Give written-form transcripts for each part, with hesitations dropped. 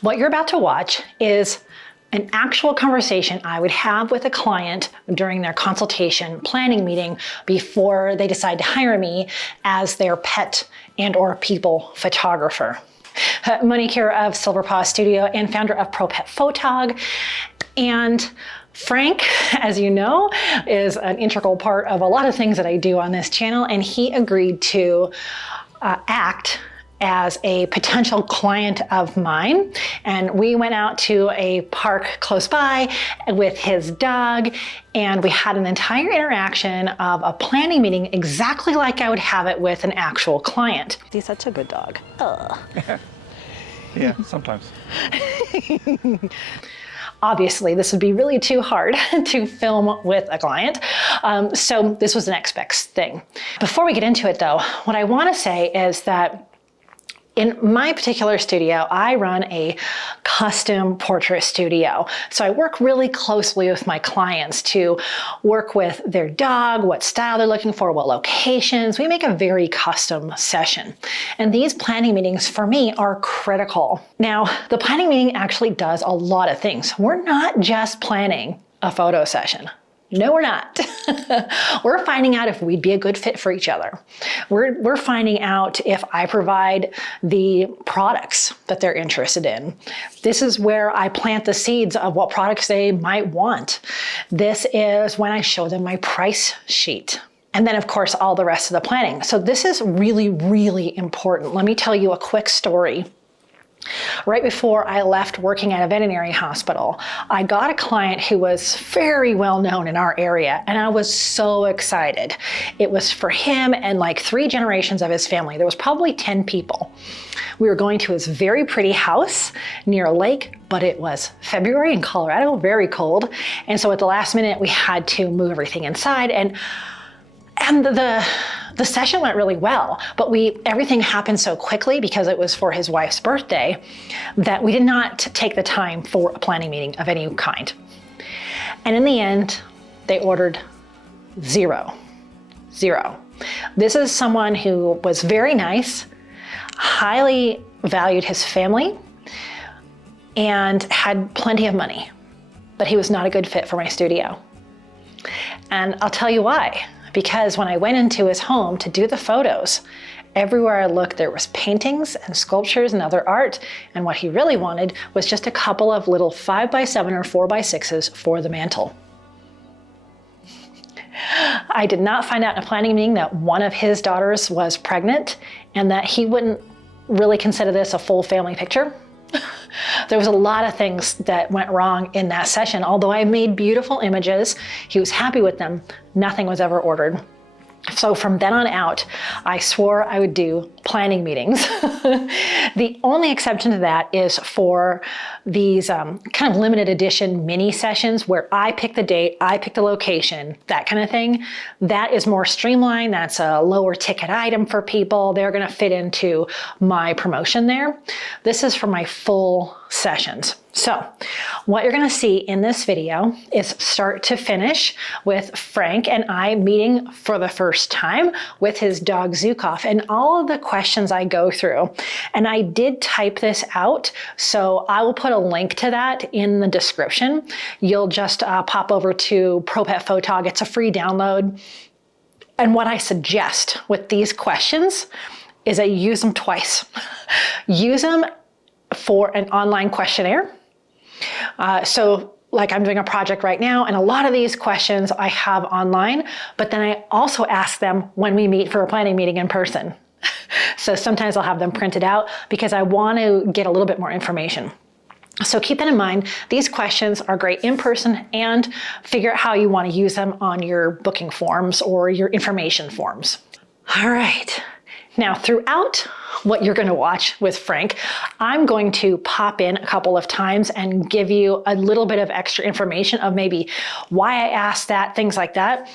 What you're about to watch is an actual conversation I would have with a client during their consultation planning meeting before they decide to hire me as their pet and or people photographer. Monique here of Silver Paw Studio and founder of Pro Pet Photog. And Frank, as you know, is an integral part of a lot of things that I do on this channel, and he agreed to act as a potential client of mine. And we went out to a park close by with his dog, and we had an entire interaction of a planning meeting exactly like I would have it with an actual client. He's such a good dog. Yeah, sometimes. Obviously, this would be really too hard to film with a client. So this was the next best thing. Before we get into it though, what I want to say is that in my particular studio, I run a custom portrait studio. So I work really closely with my clients to work with their dog, what style they're looking for, what locations. We make a very custom session. And these planning meetings for me are critical. Now, the planning meeting actually does a lot of things. We're not just planning a photo session. No, we're not. We're finding out if we'd be a good fit for each other. We're finding out if I provide the products that they're interested in. This is where I plant the seeds of what products they might want. This is when I show them my price sheet. And then of course, all the rest of the planning. So this is really, really important. Let me tell you a quick story. Right before I left working at a veterinary hospital, I got a client who was very well known in our area, and I was so excited. It was for him and like 3 generations of his family. There was probably 10 people. We were going to his very pretty house near a lake, but it was February in Colorado, very cold. And so at the last minute, we had to move everything inside, and the session went really well, but everything happened so quickly because it was for his wife's birthday that we did not take the time for a planning meeting of any kind. And in the end, they ordered zero. This is someone who was very nice, highly valued his family, and had plenty of money, but he was not a good fit for my studio. And I'll tell you why. Because when I went into his home to do the photos, everywhere I looked, there was paintings and sculptures and other art. And what he really wanted was just a couple of little 5x7 or 4x6s for the mantle. I did not find out in a planning meeting that one of his daughters was pregnant and that he wouldn't really consider this a full family picture. There was a lot of things that went wrong in that session. Although I made beautiful images, he was happy with them, nothing was ever ordered. So from then on out, I swore I would do planning meetings. The only exception to that is for these kind of limited edition mini sessions where I pick the date, I pick the location, that kind of thing. That is more streamlined. That's a lower ticket item for people. They're going to fit into my promotion there. This is for my full sessions. So what you're going to see in this video is start to finish with Frank and I meeting for the first time with his dog Zhukov and all of the questions I go through. And I did type this out, so I will put a link to that in the description. You'll just pop over to Pro Pet Photog. It's a free download. And what I suggest with these questions is I use them twice. Use them for an online questionnaire. So like I'm doing a project right now, and a lot of these questions I have online, but then I also ask them when we meet for a planning meeting in person. So sometimes I'll have them printed out because I want to get a little bit more information. So keep that in mind. These questions are great in person, and figure out how you want to use them on your booking forms or your information forms. All right. Now, throughout what you're going to watch with Frank, I'm going to pop in a couple of times and give you a little bit of extra information of maybe why I asked that, things like that.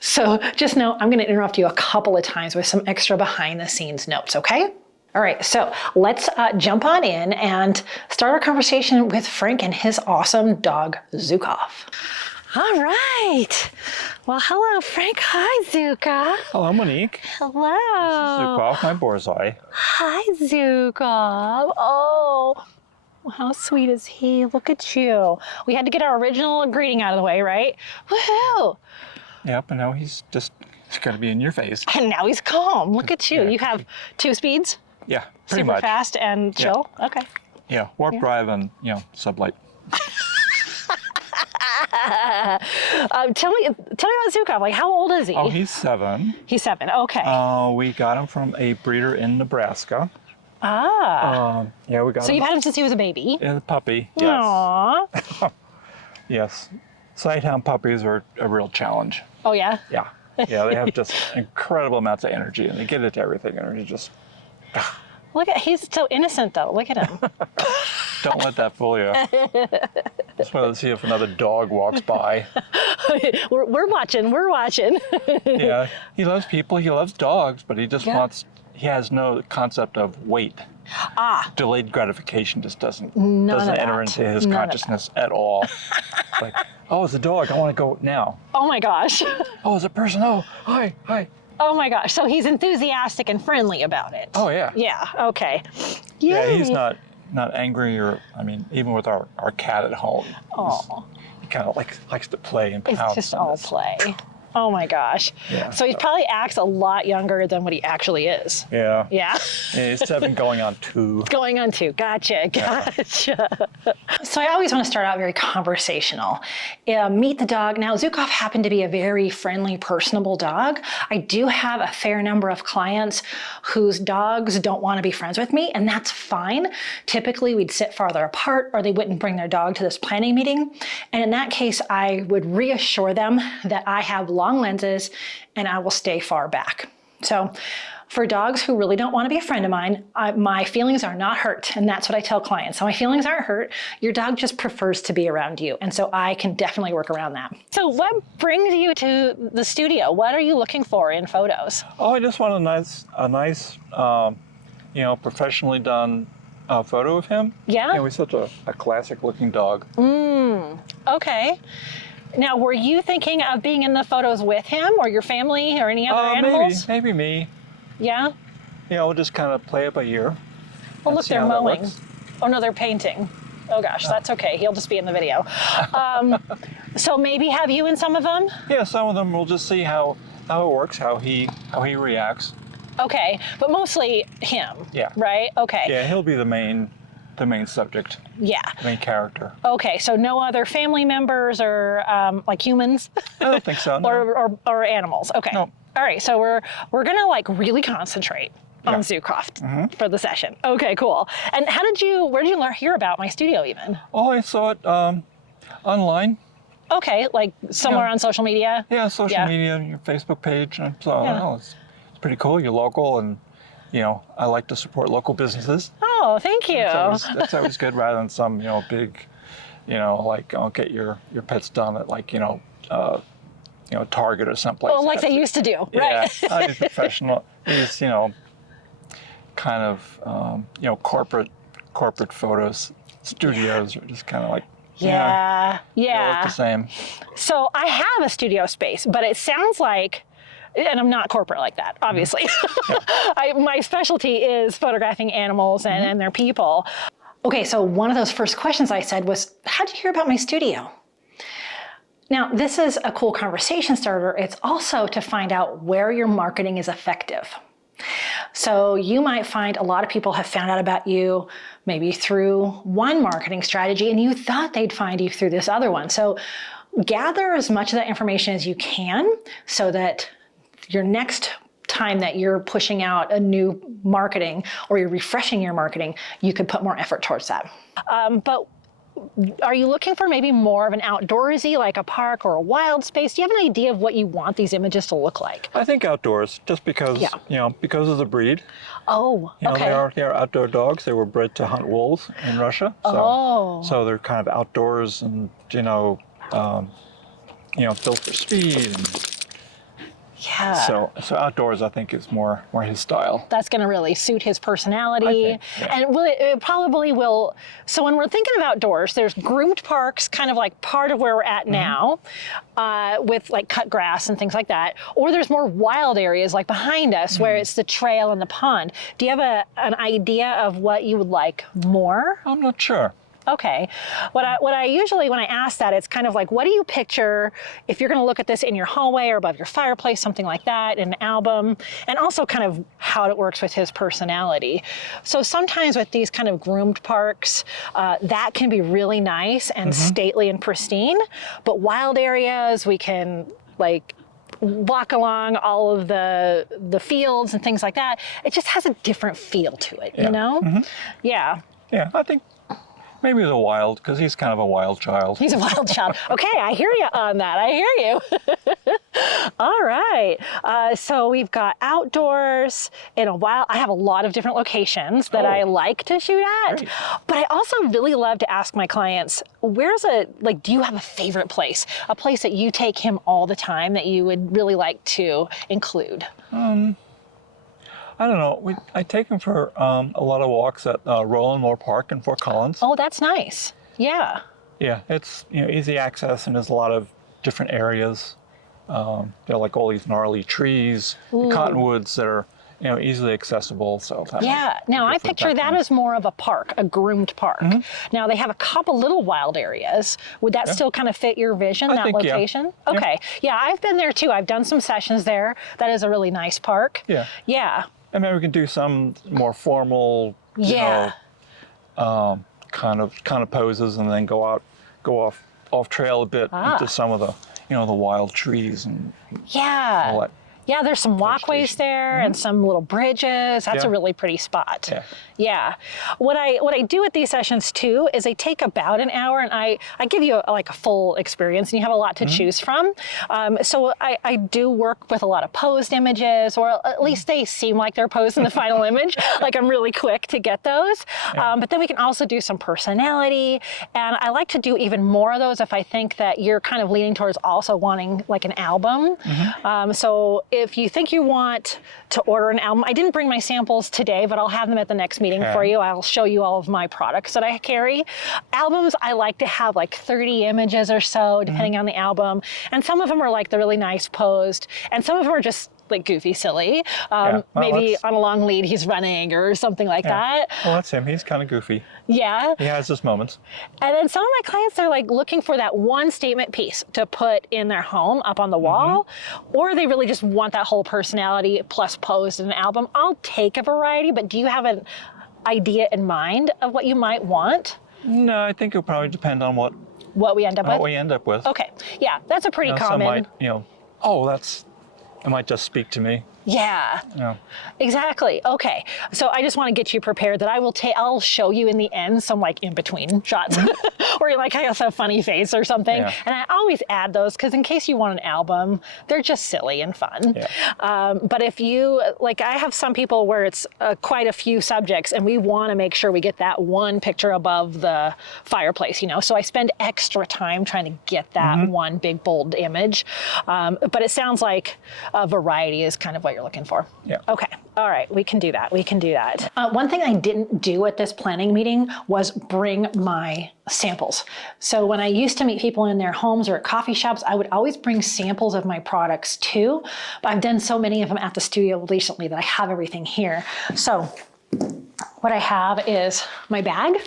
So just know I'm going to interrupt you a couple of times with some extra behind the scenes notes, okay? All right, so let's jump on in and start our conversation with Frank and his awesome dog, Zhukov. All right. Well, hello, Frank. Hi, Zhukov. Hello, Monique. Hello. This is Zhukov, my borzoi. Hi, Zhukov. Oh, Well, how sweet is he? Look at you. We had to get our original greeting out of the way, right? Woohoo! Yep, and now he's got to be in your face. And now he's calm. Look at you. Yeah. You have 2 speeds? Yeah, pretty Super much. fast and chill? Yeah. Okay. Yeah, warp drive and, sublight. Tell me about Zhukov. Like, how old is he? Oh, he's 7. He's 7. Okay. We got him from a breeder in Nebraska. Yeah, we got So him. you've had him since he was a baby? Yeah, the puppy. Yes. Aww. Yes. Sighthound puppies are a real challenge. Oh, yeah? Yeah. Yeah, they have just incredible amounts of energy, and they get into everything, and they're just... Look at, he's so innocent though. Look at him. Don't let that fool you. Just wanted to see if another dog walks by. we're watching. Yeah, he loves people, he loves dogs, but he just he has no concept of wait. Delayed gratification just doesn't enter into his consciousness at all. Like, oh, it's a dog, I want to go now. Oh my gosh. Oh, it's a person, oh, hi. Oh my gosh. So he's enthusiastic and friendly about it. Oh, yeah. Yeah, okay. Yeah, Yay. he's not angry or, even with our cat at home. Oh. He kind of likes to play and pounce. It's just all play. Oh my gosh. Yeah. So he probably acts a lot younger than what he actually is. Yeah. Yeah. Yeah, he's 7 going on 2. Going on 2. Gotcha. So I always want to start out very conversational. Meet the dog. Now, Zhukov happened to be a very friendly, personable dog. I do have a fair number of clients whose dogs don't want to be friends with me, and that's fine. Typically, we'd sit farther apart, or they wouldn't bring their dog to this planning meeting. And in that case, I would reassure them that I have long lenses and I will stay far back. So for dogs who really don't want to be a friend of mine, my feelings are not hurt. And that's what I tell clients. So my feelings aren't hurt. Your dog just prefers to be around you. And so I can definitely work around that. So what brings you to the studio? What are you looking for in photos? Oh, I just want a nice, professionally done photo of him. Yeah? He's such a classic looking dog. Okay. Now, were you thinking of being in the photos with him or your family or any other animals? Maybe me. Yeah? Yeah, we'll just kind of play it by ear. Oh, look, they're mowing. Oh, no, they're painting. Oh, gosh, that's okay. He'll just be in the video. So maybe have you in some of them? Yeah, some of them we'll just see how it works, how he reacts. Okay, but mostly him. Yeah. Right? Okay. Yeah, he'll be the main subject. Yeah. The main character. Okay, so no other family members or like humans? I don't think so. No. or animals. Okay. No. All right, so we're gonna really concentrate on Zhukov for the session. Okay, cool. And where did you hear about my studio even? Oh, I saw it online. Okay, like somewhere on social media? Yeah, social media, your Facebook page. And so it's pretty cool. You're local, and I like to support local businesses. Oh, thank you. That's always good, rather than some big, like I'll get your pets done at Target or someplace. Oh, like they used to do, yeah, right? I do professional. These kind of corporate photos studios are just kind of like. Yeah. They look the same. So I have a studio space, but it sounds like, and I'm not corporate like that, obviously. My specialty is photographing animals and their people. Okay, so one of those first questions I said was, how'd you hear about my studio? Now, this is a cool conversation starter. It's also to find out where your marketing is effective. So you might find a lot of people have found out about you maybe through one marketing strategy, and you thought they'd find you through this other one. So gather as much of that information as you can so that your next time that you're pushing out a new marketing or you're refreshing your marketing, you could put more effort towards that. But are you looking for maybe more of an outdoorsy, like a park or a wild space? Do you have an idea of what you want these images to look like? I think outdoors, just because, because of the breed. Oh, okay. They are outdoor dogs. They were bred to hunt wolves in Russia. So they're kind of outdoors and, built for speed and, Yeah. So outdoors, I think, is more his style. That's going to really suit his personality. And it probably will. So when we're thinking of outdoors, there's groomed parks, kind of like part of where we're at now, with like cut grass and things like that. Or there's more wild areas like behind us where it's the trail and the pond. Do you have an idea of what you would like more? I'm not sure. Okay. What I usually, when I ask that, it's kind of like, what do you picture if you're going to look at this in your hallway or above your fireplace, something like that, in an album, and also kind of how it works with his personality. So sometimes with these kind of groomed parks, that can be really nice and stately and pristine, but wild areas, we can like walk along all of the fields and things like that. It just has a different feel to it, you know? Yeah. Yeah, I think maybe the wild, because he's kind of a wild child. He's a wild child. Okay, I hear you on that. I hear you. All right. So we've got outdoors in a while. I have a lot of different locations that I like to shoot at. Great. But I also really love to ask my clients, do you have a favorite place? A place that you take him all the time that you would really like to include? I don't know. I take him for a lot of walks at Roland Moore Park in Fort Collins. Oh, that's nice. Yeah. Yeah, it's easy access, and there's a lot of different areas. There are like all these gnarly trees, cottonwoods that are easily accessible. So Now I picture that as more of a park, a groomed park. Now they have a couple little wild areas. Would that still kind of fit your vision, that location? Yeah. Okay. Yeah, I've been there too. I've done some sessions there. That is a really nice park. Yeah. Yeah. And maybe we can do some more formal, kind of poses, and then go off trail a bit into some of the, the wild trees and all that. Yeah, there's some walkways there and some little bridges. That's a really pretty spot. Yeah. What I do at these sessions too is they take about an hour, and I give you a full experience, and you have a lot to choose from. So I do work with a lot of posed images, or at least they seem like they're posed in the final image. Like I'm really quick to get those. But then we can also do some personality, and I like to do even more of those if I think that you're kind of leaning towards also wanting like an album. So if you think you want to order an album, I didn't bring my samples today, but I'll have them at the next meeting for you. I'll show you all of my products that I carry. Albums, I like to have like 30 images or so, depending on the album. And some of them are like the really nice posed, and some of them are just like goofy, silly. Maybe on a long lead he's running or something like that. Well, that's him. He's kind of goofy. Yeah. He has his moments. And then some of my clients are like looking for that one statement piece to put in their home up on the wall, or they really just want that whole personality plus posed in an album. I'll take a variety, but do you have an idea in mind of what you might want? No, I think it'll probably depend on what we end up with. Okay. Yeah, that's a pretty common. Some might, it might just speak to me. Yeah, exactly. Okay, so I just want to get you prepared that I'll show you in the end some like in between shots where like I have a funny face or something, and I always add those because in case you want an album, they're just silly and fun. But if you I have some people where it's quite a few subjects, and we want to make sure we get that one picture above the fireplace, so I spend extra time trying to get that one big bold image. But it sounds like a variety is kind of what you're looking for. Yeah. Okay. All right. We can do that. One thing I didn't do at this planning meeting was bring my samples. So when I used to meet people in their homes or at coffee shops, I would always bring samples of my products too. But I've done so many of them at the studio recently that I have everything here. So what I have is my bag,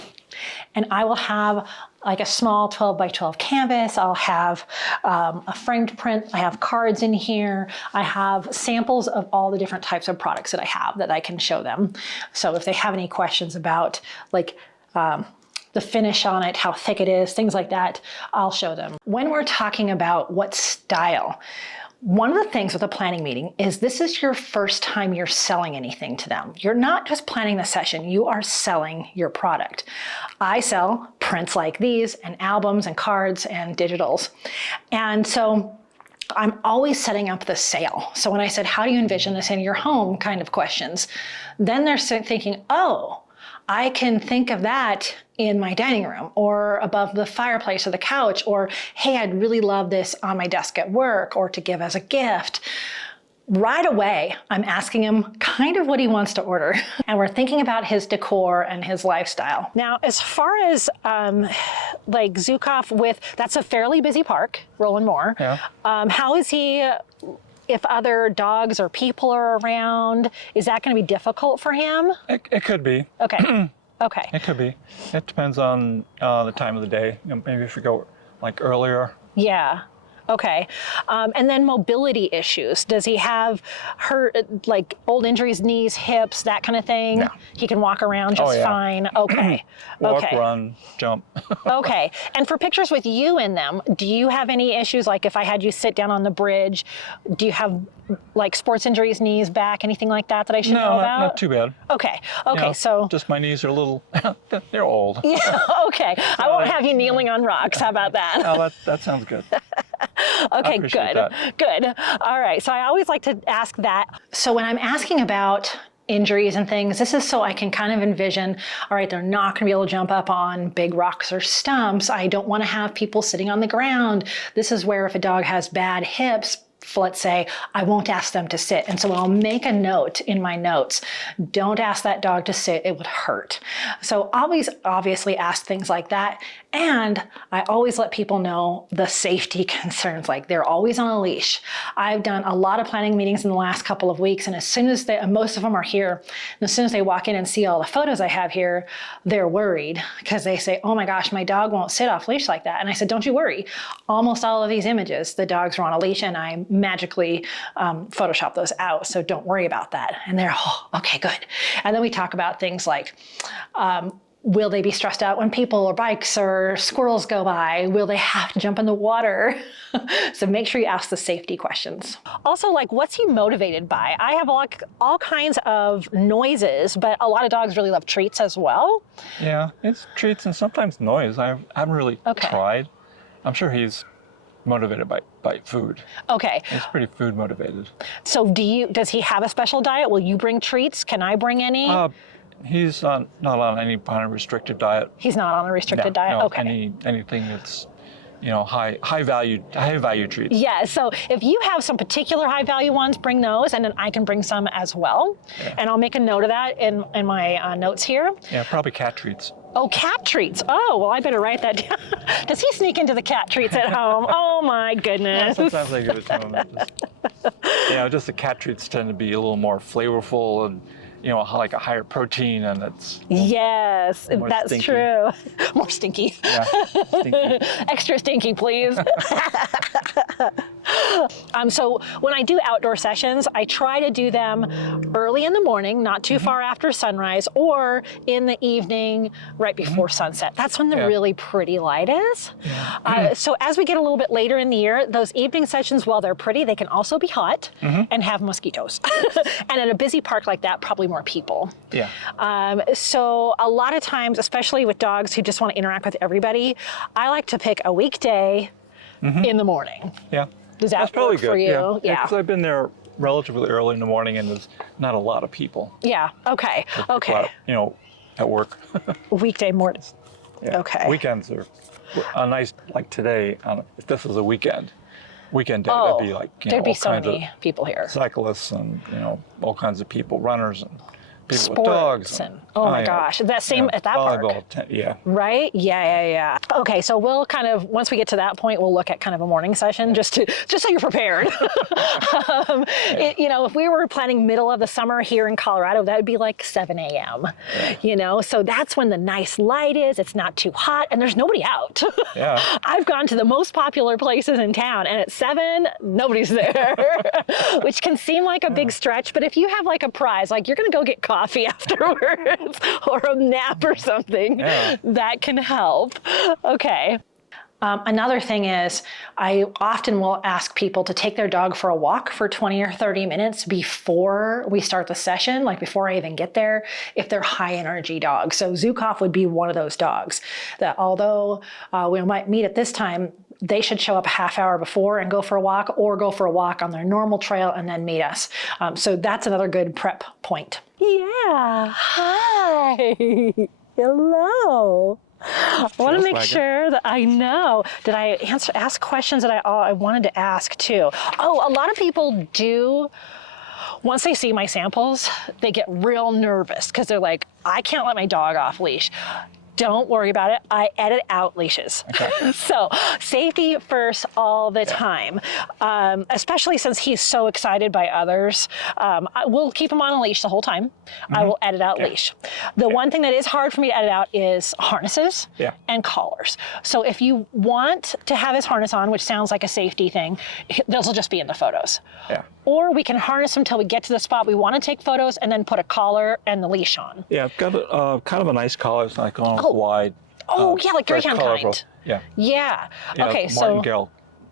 and I will have like a small 12 by 12 canvas. I'll have a framed print. I have cards in here. I have samples of all the different types of products that I have that I can show them. So if they have any questions about the finish on it, how thick it is, things like that, I'll show them. When we're talking about what style, one of the things with a planning meeting is this is your first time you're selling anything to them. You're not just planning the session, you are selling your product. I sell prints like these and albums and cards and digitals. And so I'm always setting up the sale. So when I said, how do you envision this in your home kind of questions, then they're thinking, oh, I can think of that in my dining room or above the fireplace or the couch, or, hey, I'd really love this on my desk at work or to give as a gift. right away, I'm asking him kind of what he wants to order. And we're thinking about his decor and his lifestyle. Now, as far as like Zhukov that's a fairly busy park, Roland Moore. Yeah. How is he, if other dogs or people are around, is that going to be difficult for him? It could be. Okay. Okay. It could be. It depends on the time of the day. Maybe if you go like earlier. Yeah. Okay. And then mobility issues. Does he have like old injuries, knees, hips, that kind of thing? No. He can walk around just fine. Okay. Walk, okay. run, jump. Okay. And for pictures with you in them, do you have any issues? Like if I had you sit down on the bridge, do you have like sports injuries, knees, back, anything like that I should know about? No, not too bad. Okay. Okay. So just my knees are a little, they're old. Yeah. Okay. I won't have you kneeling on rocks. How about that? Oh, that sounds good. Okay, good. That. Good. All right. So I always like to ask that. So when I'm asking about injuries and things, this is so I can kind of envision, all right, they're not going to be able to jump up on big rocks or stumps. I don't want to have people sitting on the ground. This is where if a dog has bad hips, let's say, I won't ask them to sit. And so I'll make a note in my notes, don't ask that dog to sit, it would hurt. So always obviously ask things like that. And I always let people know the safety concerns, like they're always on a leash. I've done a lot of planning meetings in the last couple of weeks, and as soon as most of them are here, and as soon as they walk in and see all the photos I have here, they're worried because they say, oh my gosh, my dog won't sit off leash like that. And I said, don't you worry. Almost all of these images, the dogs are on a leash, and I magically Photoshop those out. So don't worry about that. And they're, oh, okay, good. And then we talk about things like, will they be stressed out when people or bikes or squirrels go by? Will they have to jump in the water? So make sure you ask the safety questions. Also, like, what's he motivated by? I have all kinds of noises, but a lot of dogs really love treats as well. Yeah, it's treats and sometimes noise. I haven't really tried. I'm sure he's motivated by food. Okay. He's pretty food motivated. So does he have a special diet? Will you bring treats? Can I bring any? He's not on any kind of restricted diet. He's not on a restricted diet? No, okay. Anything that's, high value treats. Yeah, so if you have some particular high value ones, bring those, and then I can bring some as well. Yeah. And I'll make a note of that in my notes here. Yeah, probably cat treats. Oh, cat treats. Oh, well, I better write that down. Does he sneak into the cat treats at home? Oh my goodness. Yeah, sometimes I give it to him. Just the cat treats tend to be a little more flavorful and like a higher protein, and it's yes, that's stinky. True. More stinky. Yeah, stinky. Extra stinky, please. So when I do outdoor sessions, I try to do them early in the morning, not too far after sunrise, or in the evening, right before sunset. That's when the really pretty light is. Yeah. So as we get a little bit later in the year, those evening sessions, while they're pretty, they can also be hot and have mosquitoes. And at a busy park like that, probably more people. Yeah. So a lot of times, especially with dogs who just want to interact with everybody, I like to pick a weekday in the morning. Yeah. Does that That's probably work good. For you? Yeah. Because I've been there relatively early in the morning, and there's not a lot of people. Yeah. Okay. Okay. At work. Weekday morning. Yeah. Okay. Weekends are a nice, like today. If this was a weekend day, that'd be like there'd be so many people here. Cyclists and all kinds of people, runners and people sports with dogs. And oh my gosh, that same at that park. Yeah. Right? Yeah. Okay, so we'll kind of, once we get to that point, we'll look at kind of a morning session just so you're prepared. If we were planning middle of the summer here in Colorado, that would be like 7 a.m. Yeah. So that's when the nice light is, it's not too hot, and there's nobody out. Yeah. I've gone to the most popular places in town, and at 7, nobody's there, which can seem like a big stretch, but if you have like a prize, like you're gonna go get coffee afterwards or a nap or something, that can help. Okay. Another thing is I often will ask people to take their dog for a walk for 20 or 30 minutes before we start the session, like before I even get there, if they're high energy dogs. So Zhukov would be one of those dogs that although we might meet at this time, they should show up a half hour before and go for a walk, or go for a walk on their normal trail and then meet us. So that's another good prep point. Yeah, hi, hello. I want to make sure that I know. Did I ask questions that I wanted to ask too? Oh, a lot of people do. Once they see my samples, they get real nervous because they're like, I can't let my dog off leash. Don't worry about it. I edit out leashes. Okay. So safety first all the time, especially since he's so excited by others. We'll keep him on a leash the whole time. I will edit out leash. The one thing that is hard for me to edit out is harnesses and collars. So if you want to have his harness on, which sounds like a safety thing, those will just be in the photos. Yeah. Or we can harness him until we get to the spot we want to take photos and then put a collar and the leash on. Yeah, I've got kind of a nice collar. It's like wide. Oh, yeah, like Greyhound kind. Yeah. Yeah. Okay, martingale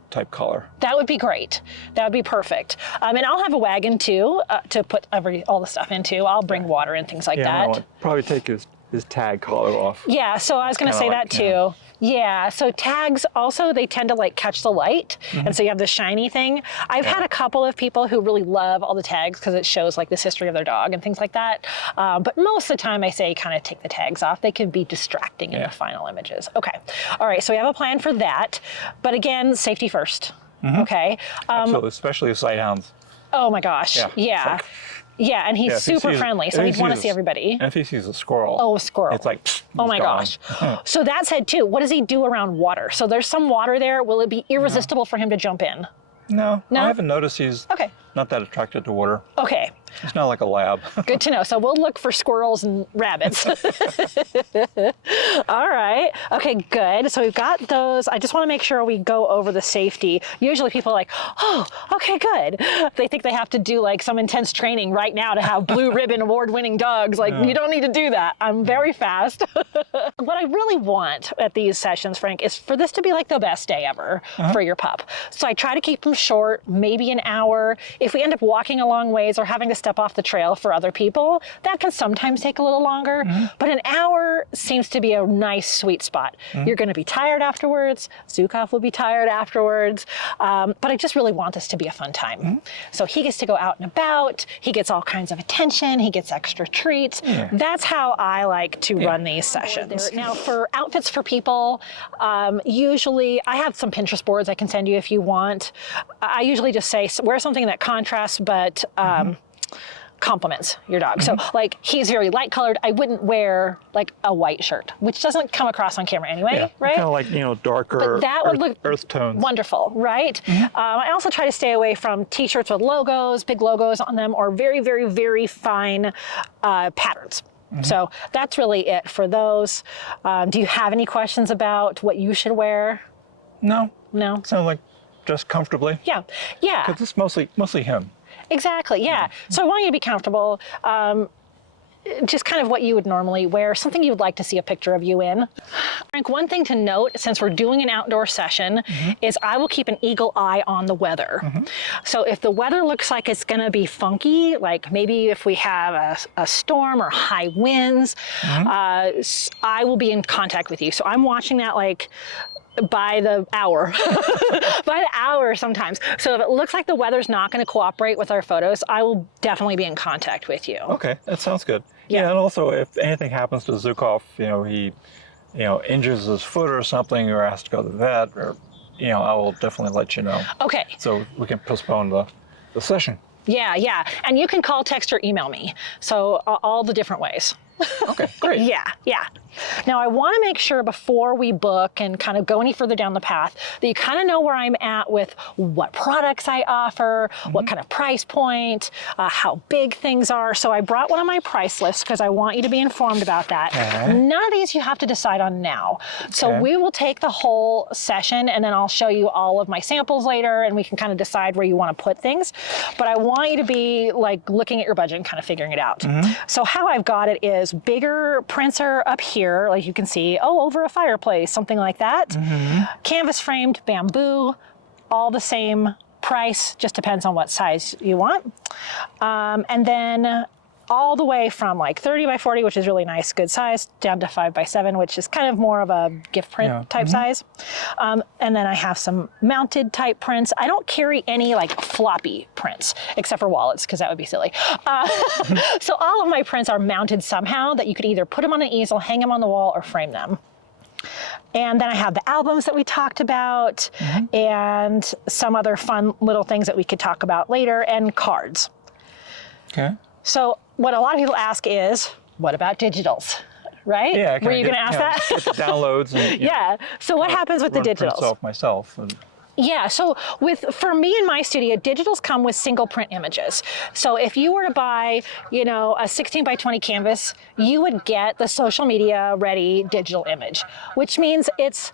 type collar. That would be great. That would be perfect. And I'll have a wagon too to put all the stuff into. I'll bring water and things like that. I'll probably take his tag collar off. Yeah, so I was going to say that too. Yeah, so tags also, they tend to like catch the light. And so you have the shiny thing. I've had a couple of people who really love all the tags because it shows like this history of their dog and things like that. But most of the time I say kind of take the tags off. They can be distracting in the final images. Okay, all right, so we have a plan for that. But again, safety first, okay? Absolutely, especially sight hounds. Oh my gosh, yeah. Yeah, and he's super friendly, so he'd want to see everybody. And if he sees a squirrel. Oh, a squirrel. It's like, oh my gosh. So that said too, what does he do around water? So there's some water there. Will it be irresistible for him to jump in? No, I haven't noticed he's not that attracted to water. Okay. He's not like a lab. Good to know. So we'll look for squirrels and rabbits. All right. Okay, good. So we've got those. I just want to make sure we go over the safety. Usually people are like, oh, okay, good. They think they have to do like some intense training right now to have blue ribbon award-winning dogs. Like, you don't need to do that. I'm very fast. What I really want at these sessions, Frank, is for this to be like the best day ever for your pup. So I try to keep them short, maybe an hour. If we end up walking a long ways or having to step off the trail for other people, that can sometimes take a little longer, but an hour seems to be a nice sweet spot. You're going to be tired afterwards. Zhukov will be tired afterwards, but I just really want this to be a fun time. So he gets to go out and about, he gets all kinds of attention, he gets extra treats. That's how I like to run these sessions. Now for outfits for people, usually I have some Pinterest boards I can send you if you want. I usually just say wear something that contrasts but complements your dog. So like he's very light colored. I wouldn't wear like a white shirt, which doesn't come across on camera anyway, right? Kind of like, darker but that would look earth tones. Wonderful, right? I also try to stay away from t-shirts with logos, big logos on them, or very, very, very fine patterns. So that's really it for those. Do you have any questions about what you should wear? No. No? Sounds like dress comfortably. Yeah, yeah. Because it's mostly him. Exactly, yeah. So I want you to be comfortable. Just kind of what you would normally wear, something you would like to see a picture of you in. Frank, one thing to note, since we're doing an outdoor session, is I will keep an eagle eye on the weather. So if the weather looks like it's gonna be funky, like maybe if we have a storm or high winds, I will be in contact with you. So I'm watching that like by the hour, by the hour sometimes. So if it looks like the weather's not going to cooperate with our photos, I will definitely be in contact with you. Okay, that sounds good. Yeah, and also if anything happens to Zhukov, he, injures his foot or something, or has to go to the vet, or, I will definitely let you know. Okay. So we can postpone the session. Yeah, yeah. And you can call, text, or email me. So all the different ways. Okay, great. Yeah, yeah. Now I want to make sure before we book and kind of go any further down the path that you kind of know where I'm at with what products I offer, what kind of price point, how big things are. So I brought one of my price lists because I want you to be informed about that. None of these you have to decide on now. So we will take the whole session and then I'll show you all of my samples later and we can kind of decide where you want to put things. But I want you to be like looking at your budget and kind of figuring it out. So how I've got it is bigger prints are up here, like you can see, over a fireplace, something like that. Canvas framed bamboo, all the same price, just depends on what size you want. And then all the way from like 30 by 40, which is really nice, good size, down to 5 by 7, which is kind of more of a gift print type size. And then I have some mounted type prints. I don't carry any like floppy prints, except for wallets, because that would be silly. So all of my prints are mounted somehow that you could either put them on an easel, hang them on the wall, or frame them. And then I have the albums that we talked about and some other fun little things that we could talk about later and cards. Okay. So what a lot of people ask is, what about digitals? Right? Yeah. Were you going to ask that? Get the downloads. And, yeah. So what happens with the digitals? Myself. Yeah, so for me in my studio, digitals come with single print images. So if you were to buy, a 16 by 20 canvas, you would get the social media ready digital image, which means it's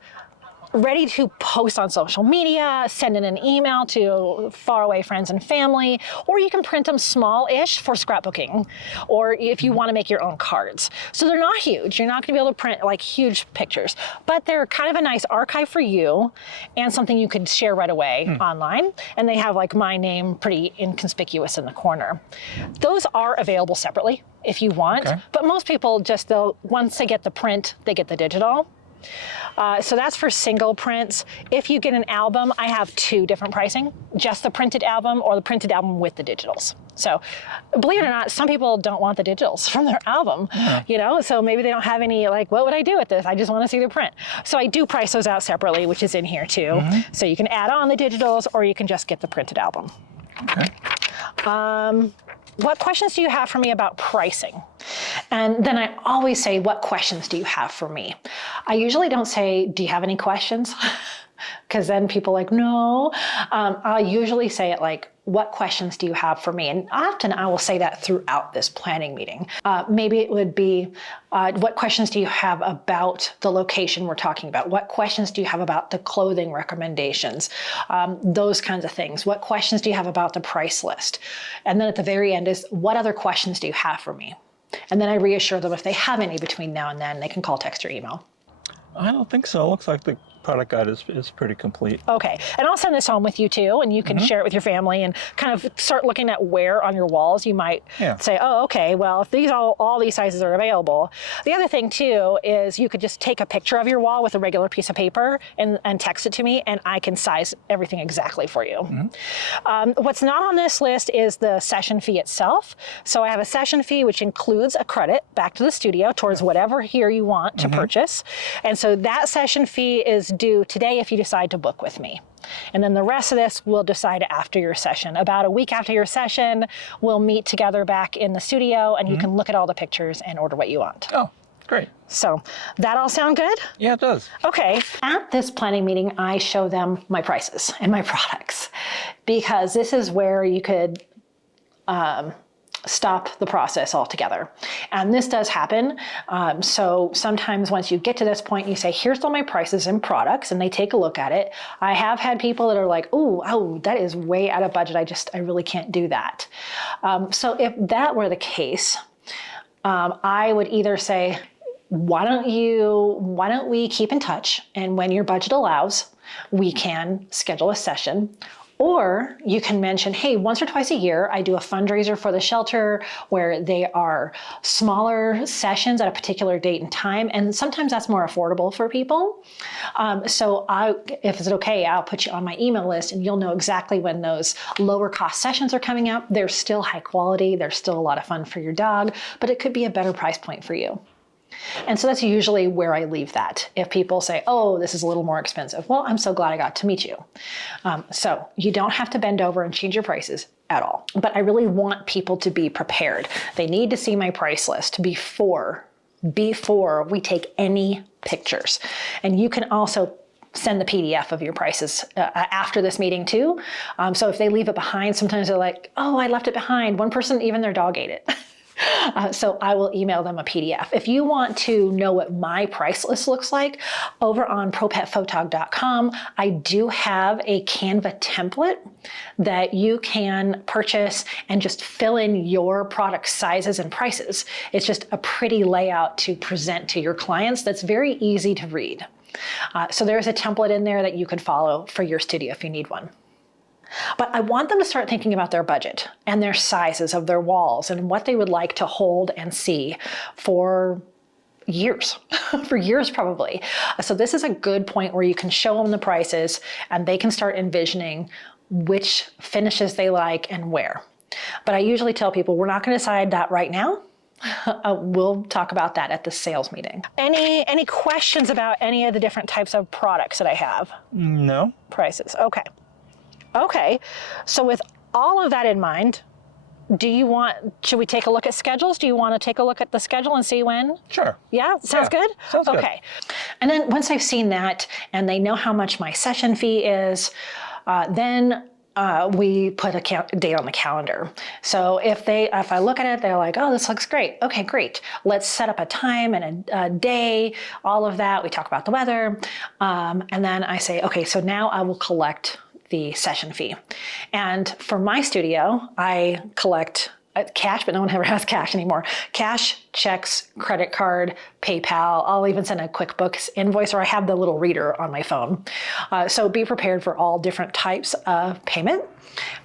ready to post on social media, send in an email to faraway friends and family, or you can print them small-ish for scrapbooking, or if you want to make your own cards. So they're not huge. You're not going to be able to print like huge pictures, but they're kind of a nice archive for you and something you could share right away online. And they have like my name pretty inconspicuous in the corner. Those are available separately if you want, but most people once they get the print, they get the digital. So that's for single prints. If you get an album, I have 2 different pricing, just the printed album or the printed album with the digitals. So believe it or not, some people don't want the digitals from their album, so maybe they don't have any, like, what would I do with this? I just want to see the print. So I do price those out separately, which is in here too. So you can add on the digitals or you can just get the printed album. Okay. What questions do you have for me about pricing? And then I always say, what questions do you have for me? I usually don't say, do you have any questions? Because then people are like, no. I'll usually say it like, what questions do you have for me? And often I will say that throughout this planning meeting. Maybe it would be, what questions do you have about the location we're talking about? What questions do you have about the clothing recommendations? Those kinds of things. What questions do you have about the price list? And then at the very end is, what other questions do you have for me? And then I reassure them if they have any between now and then, they can call, text, or email. I don't think so. It looks like the product guide is pretty complete. Okay, and I'll send this home with you too, and you can share it with your family and kind of start looking at where on your walls you might say, oh, okay, well, if all these sizes are available. The other thing too is you could just take a picture of your wall with a regular piece of paper and text it to me, and I can size everything exactly for you. What's not on this list is the session fee itself. So I have a session fee which includes a credit back to the studio towards whatever here you want to purchase. And so that session fee is due today if you decide to book with me. And then the rest of this we'll decide after your session. About a week after your session, we'll meet together back in the studio and you can look at all the pictures and order what you want. Oh, great. So that all sound good? Yeah, it does. Okay. At this planning meeting, I show them my prices and my products because this is where you could stop the process altogether. And this does happen. So sometimes once you get to this point, you say, here's all my prices and products, and they take a look at it. I have had people that are like, oh, that is way out of budget. I really can't do that. So if that were the case, I would either say, why don't we keep in touch? And when your budget allows, we can schedule a session. Or you can mention, hey, once or twice a year, I do a fundraiser for the shelter where they are smaller sessions at a particular date and time. And sometimes that's more affordable for people. So if it's okay, I'll put you on my email list and you'll know exactly when those lower cost sessions are coming up. They're still high quality. They're still a lot of fun for your dog, but it could be a better price point for you. And so that's usually where I leave that. If people say, oh, this is a little more expensive, well, I'm so glad I got to meet you. So you don't have to bend over and change your prices at all. But I really want people to be prepared. They need to see my price list before we take any pictures. And you can also send the PDF of your prices after this meeting too. So if they leave it behind, sometimes they're like, oh, I left it behind. One person, even their dog ate it. So I will email them a PDF. If you want to know what my price list looks like, over on propetphotog.com, I do have a Canva template that you can purchase and just fill in your product sizes and prices. It's just a pretty layout to present to your clients that's very easy to read. So there's a template in there that you can follow for your studio if you need one. But I want them to start thinking about their budget and their sizes of their walls and what they would like to hold and see for years, for years probably. So this is a good point where you can show them the prices and they can start envisioning which finishes they like and where. But I usually tell people we're not going to decide that right now. We'll talk about that at the sales meeting. Any questions about any of the different types of products that I have? No. Prices. Okay. Okay. So with all of that in mind, should we take a look at schedules? Do you want to take a look at the schedule and see when? Sure. Yeah, sounds good? Sounds good. Okay. And then once I've seen that and they know how much my session fee is, then we put a date on the calendar. So if I look at it, they're like, oh, this looks great. Okay, great. Let's set up a time and a day, all of that. We talk about the weather. And then I say, okay, so now I will collect the session fee. And for my studio, I collect cash, but no one ever has cash anymore. Cash, checks, credit card, PayPal. I'll even send a QuickBooks invoice, or I have the little reader on my phone. So be prepared for all different types of payment.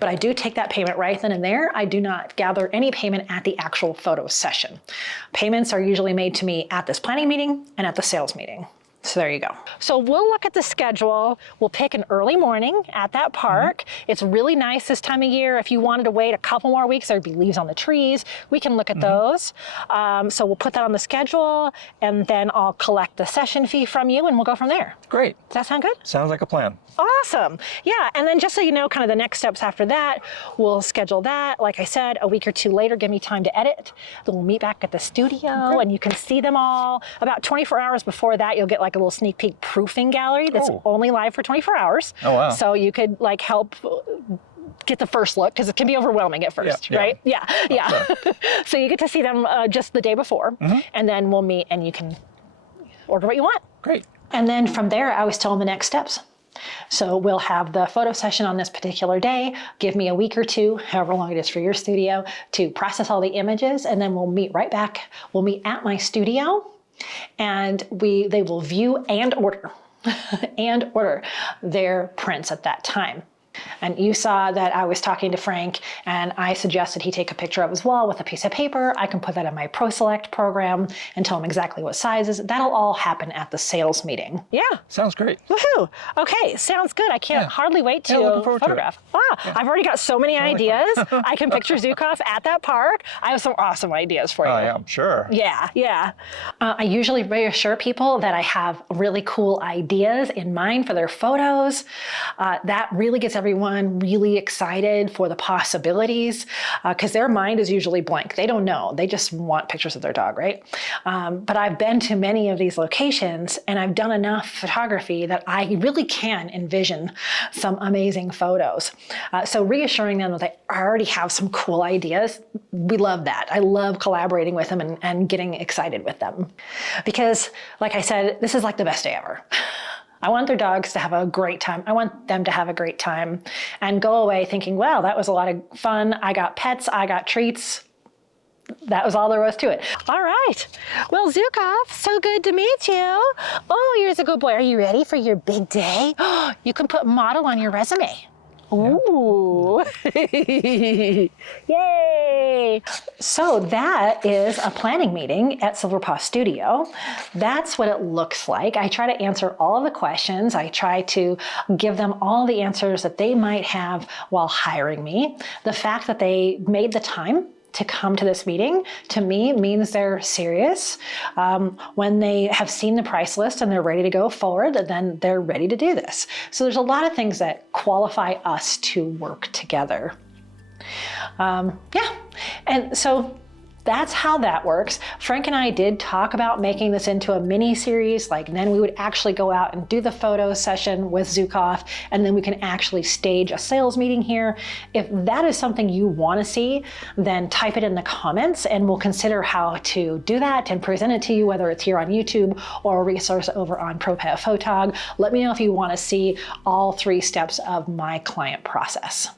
But I do take that payment right then and there. I do not gather any payment at the actual photo session. Payments are usually made to me at this planning meeting and at the sales meeting. So there you go. So we'll look at the schedule. We'll pick an early morning at that park. It's really nice this time of year. If you wanted to wait a couple more weeks, there'd be leaves on the trees. We can look at those. So we'll put that on the schedule, and then I'll collect the session fee from you, and we'll go from there. Great. Does that sound good? Sounds like a plan. Awesome. Yeah, and then just so you know, kind of the next steps after that, we'll schedule that. Like I said, a week or two later, give me time to edit. Then we'll meet back at the studio, and you can see them all. About 24 hours before that, you'll get like a little sneak peek proofing gallery that's only live for 24 hours. Oh, wow. So you could like help get the first look, because it can be overwhelming at first, right? Yeah. So you get to see them just the day before, and then we'll meet and you can order what you want. Great. And then from there, I always tell them the next steps. So we'll have the photo session on this particular day. Give me a week or two, however long it is for your studio, to process all the images, and then we'll meet right back. We'll meet at my studio, and they will view and order their prints at that time. And you saw that I was talking to Frank, and I suggested he take a picture of his wall with a piece of paper. I can put that in my ProSelect program and tell him exactly what sizes. That'll all happen at the sales meeting. Yeah. Sounds great. Woohoo. Okay, sounds good. I can't hardly wait to photograph. I've already got so many ideas. I can picture Zhukov at that park. I have some awesome ideas for you. Oh, yeah, I'm sure. Yeah. I usually reassure people that I have really cool ideas in mind for their photos. That really gets everyone really excited for the possibilities, because their mind is usually blank. They don't know. They just want pictures of their dog, right? But I've been to many of these locations, and I've done enough photography that I really can envision some amazing photos. So reassuring them that they already have some cool ideas, we love that. I love collaborating with them and getting excited with them. Because, like I said, this is like the best day ever. I want their dogs to have a great time. I want them to have a great time and go away thinking, wow, that was a lot of fun. I got pets, I got treats. That was all there was to it. All right. Well, Zhukov, so good to meet you. Oh, you're a good boy. Are you ready for your big day? You can put model on your resume. Ooh. Yay. So that is a planning meeting at Silverpaw Studio. That's what it looks like. I try to answer all of the questions. I try to give them all the answers that they might have while hiring me. The fact that they made the time to come to this meeting, to me, means they're serious. When they have seen the price list and they're ready to go forward, then they're ready to do this. So there's a lot of things that qualify us to work together. And so that's how that works. Frank and I did talk about making this into a mini series, like then we would actually go out and do the photo session with Zhukov, and then we can actually stage a sales meeting here. If that is something you want to see, then type it in the comments and we'll consider how to do that and present it to you, whether it's here on YouTube or a resource over on ProPet Photog. Let me know if you want to see all 3 steps of my client process.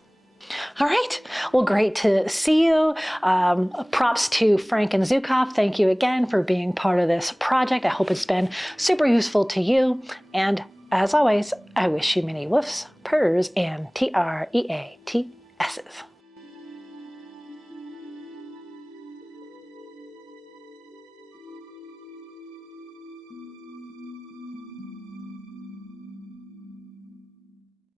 All right, well, great to see you. Props to Frank and Zhukov. Thank you again for being part of this project. I hope it's been super useful to you. And as always, I wish you many woofs, purrs, and TREATSs.